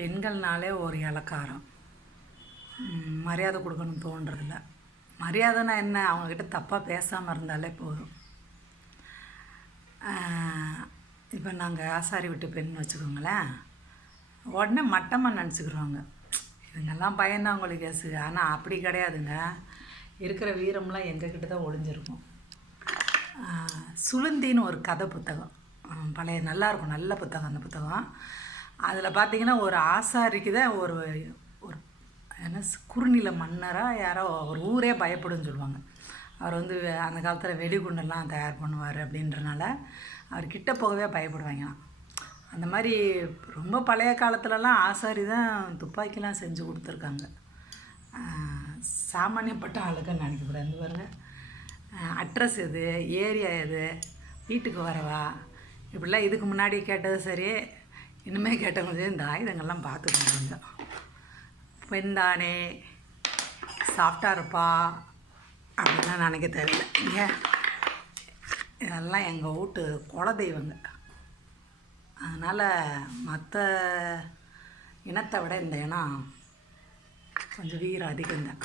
பெண்கள்னாலே ஒரு இலக்காரம். மரியாதை கொடுக்கணும்னு தோன்றதில்ல. மரியாதைனா என்ன? அவங்கக்கிட்ட தப்பாக பேசாமல் இருந்தாலே போதும். இப்போ நாங்கள் ஆசாரி விட்டு பெண் வச்சுக்கோங்களேன். உடனே மட்டமாக நினச்சிக்கிறோங்க இதுங்கெல்லாம் பயந்தாங்களுக்கு கேஸு ஆனால் அப்படி கிடையாதுங்க. இருக்கிற வீரம்லாம் எங்ககிட்ட தான் ஒளிஞ்சிருக்கும். சுளுந்தின்னு ஒரு கதை புத்தகம். பழைய நல்லாயிருக்கும் நல்ல புத்தகம் அந்த புத்தகம். அதில் பார்த்தீங்கன்னா ஒரு ஆசாரிக்கு தான் ஒரு ஒரு என்ன குறுநில மன்னராக யாரோ ஒரு ஊரே பயப்படுன்னு சொல்லுவாங்க. அவர் வந்து அந்த காலத்தில் வெடிகுண்டெல்லாம் தயார் பண்ணுவார் அப்படின்றனால அவர் கிட்ட போகவே பயப்படுவாங்களாம் அந்த மாதிரி ரொம்ப பழைய காலத்துலலாம் ஆசாரி தான் துப்பாக்கிலாம் செஞ்சு கொடுத்துருக்காங்க. சாமானியப்பட்ட ஆளுக்குன்னு நினைக்கக்கூடாது. இந்த பாருங்க. அட்ரஸ் எது ஏரியா எது வீட்டுக்கு வரவா? இப்படிலாம் இதுக்கு முன்னாடி கேட்டது சரி இனிமேல் கேட்டவங்க இந்த ஆயுதங்கள்லாம் பார்த்துக்கணும் கொஞ்சம் பெண்தானே சாஃப்டாக இருப்பா அப்படின்லாம் நினைக்க தெரியல. இங்கே இதெல்லாம் எங்கள் வீட்டு குலதெய்வங்க அதனால் மற்ற இனத்தை விட இந்த இனம் கொஞ்சம் வீரம் அதிகம்தான்.